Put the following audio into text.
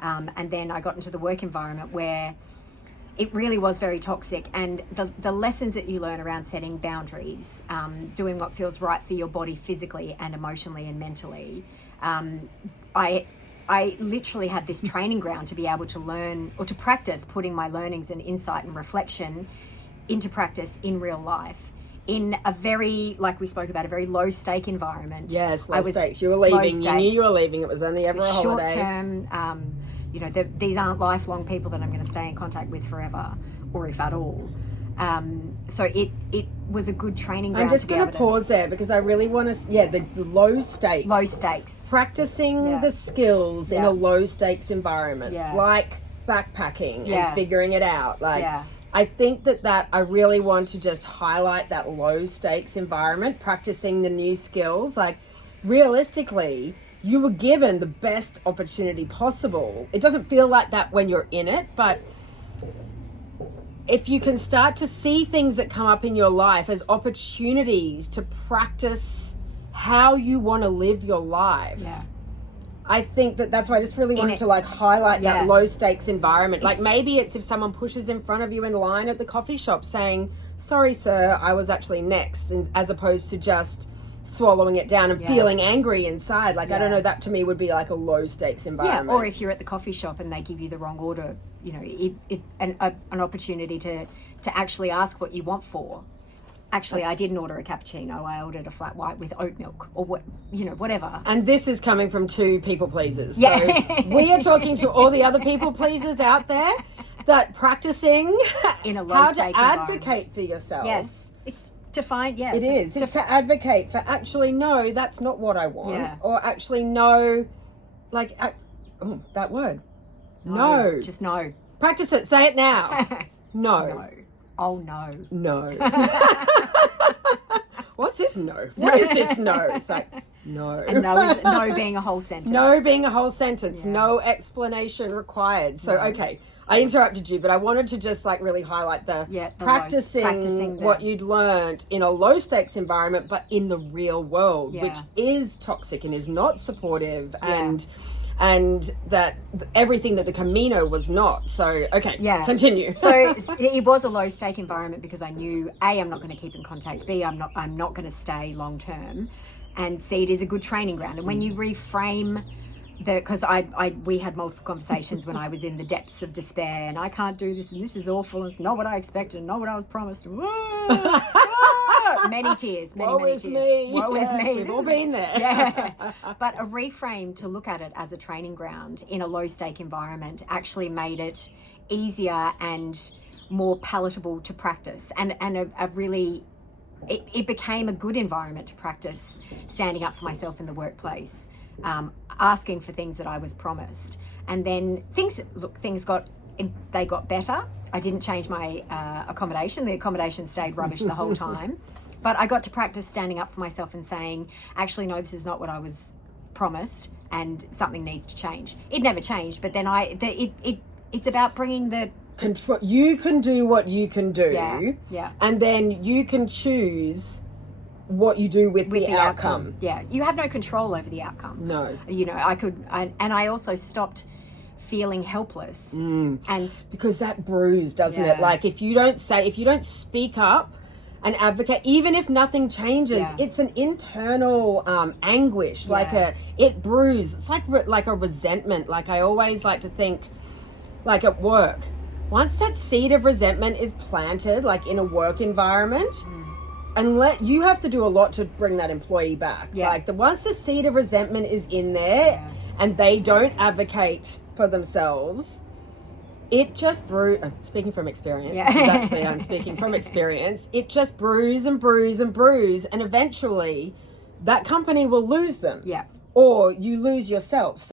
And then I got into the work environment where it really was very toxic. And the lessons that you learn around setting boundaries, doing what feels right for your body physically and emotionally and mentally, I literally had this training ground to be able to learn or to practice putting my learnings and insight and reflection into practice in real life in a very, like we spoke about, a very low stake environment. Yes, low stakes. You were leaving. You knew you were leaving. It was only ever a holiday. Short term, these aren't lifelong people that I'm going to stay in contact with forever, or if at all. So it was a good training ground. I'm just going to pause there because I really want to, the low stakes. Low stakes. Practicing the skills in a low stakes environment, like backpacking and figuring it out. I think that I really want to just highlight that low stakes environment, practicing the new skills. Like, realistically, you were given the best opportunity possible. It doesn't feel like that when you're in it, but if you can start to see things that come up in your life as opportunities to practice how you want to live your life, I think that's why I just really wanted to highlight that low stakes environment. Like, maybe it's if someone pushes in front of you in line at the coffee shop saying, "Sorry, sir, I was actually next," as opposed to just swallowing it down and feeling angry inside. I don't know, that to me would be like a low stakes environment. Or if you're at the coffee shop and they give you the wrong order, an opportunity to actually ask what you want for. Actually, I didn't order a cappuccino. I ordered a flat white with oat milk, or whatever. And this is coming from two people pleasers. So we are talking to all the other people pleasers out there that practicing in a low how stake to advocate for yourself. Yes, it's to find. Yeah, it's to advocate for actually no, that's not what I want, or actually no, that word. No, just no. Practice it. Say it now. No. Oh no. No. What's this no? What is this no? It's like no. And no being a whole sentence. No being a whole sentence. Yeah. No explanation required. So okay, I interrupted you, but I wanted to just really highlight the practicing what you'd learned in a low stakes environment, but in the real world, which is toxic and is not supportive and that everything that the Camino was not. So, okay, continue. So it was a low stake environment because I knew, A, I'm not going to keep in contact, B, I'm not going to stay long term, and C, it is a good training ground. And when you reframe because we had multiple conversations when I was in the depths of despair and I can't do this and this is awful and it's not what I expected and not what I was promised. Many tears, many tears. Woe is me. We've all been there. But a reframe to look at it as a training ground in a low stake environment actually made it easier and more palatable to practice and a really it became a good environment to practice standing up for myself in the workplace, asking for things that I was promised. And then things got better. I didn't change my accommodation. The accommodation stayed rubbish the whole time. But I got to practice standing up for myself and saying, actually, no, this is not what I was promised and something needs to change. It never changed, but then it's about bringing the control. You can do what you can do. Yeah. And then you can choose what you do with the outcome. Yeah. You have no control over the outcome. No. I also stopped feeling helpless. And because that bruise, doesn't it? Like if you don't speak up and advocate, even if nothing changes, it's an internal anguish, it bruises. It's like a resentment. Like I always like to think, like at work, once that seed of resentment is planted, like in a work environment, and you have to do a lot to bring that employee back. Once the seed of resentment is in there and they don't advocate for themselves, it just speaking from experience, actually I'm speaking from experience, it just brews and brews and brews, and eventually that company will lose them. Or you lose yourself.